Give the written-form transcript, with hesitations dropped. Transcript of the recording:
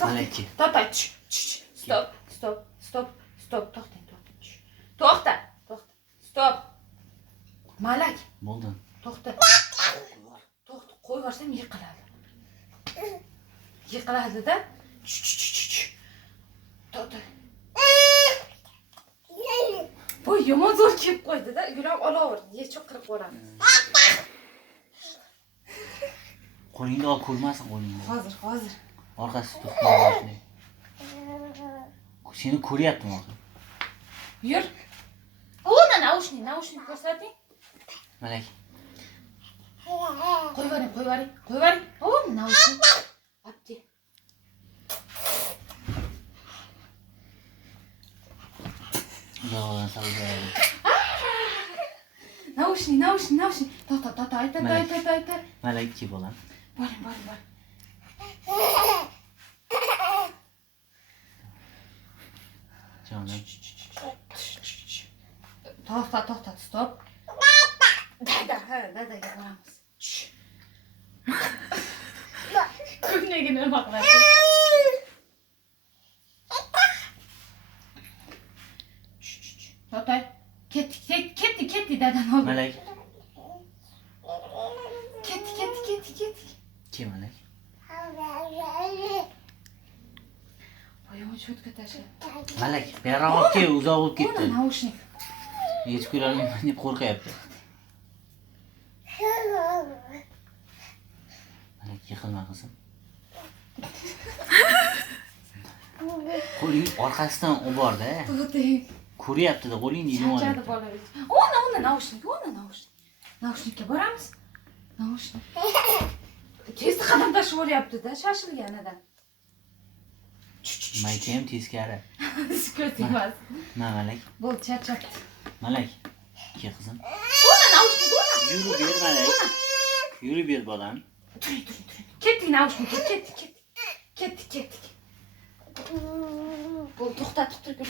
Malaki. To'xta. Stop. To'xta. To'xta. Stop. Malak. Bo'ldi. To'xta. Qo'yib yuborsam yiqiladi. Yiqiladi-da. To'xta. Voy, yomon zo'r kelib qo'ydi-da. Gulam olaver. Yechib qirib qo'yamiz. Qo'lingni ol, ko'rmasin qo'lingni. Hozir. Orqasi to'xtab. Seni ko'ryaptim hozir. Yur. Ona naushnik ko'rsating. Malak. Qo'yib yuboring. Ona naushnik. Obdi. Xudodan saqlaydi. Naushnik. To'xta. Ayta. Malak chi bo'lam. Boring. Jonim. To'xta, stop. Dadaga boramiz. Ko'knaga nima qilasiz? To'xta. Ketdi dadan oldi. Malak. Ketdi. Chi Malak? Oyog'ini cho'tga tashla. Malak, beraroq kel, uzoq bo'lib ketdi. Ona naushnik. Yechib ko'rolmayman deb qo'rqyapti. Malak, yiqilma qizim. Qo'ling orqasidan oborda. Ko'ryapti-da, qo'lingni yuvib Charchadi oldi. bola. Ona naushnik. Naushnikka boramiz. Naushnik. Tezda qadam tashib o'ryapti-da, shashilganidan. Mayka ham teskari. Sukut emas. Malak. Bo'ldi, charchabdi. Malak. Ke qizim. Ona naushnik. Yurib ber Malak. Yurib ber bolam. Turing. Ketdik naushnikka, ketdik. Bo'ldi, to'xtatib turib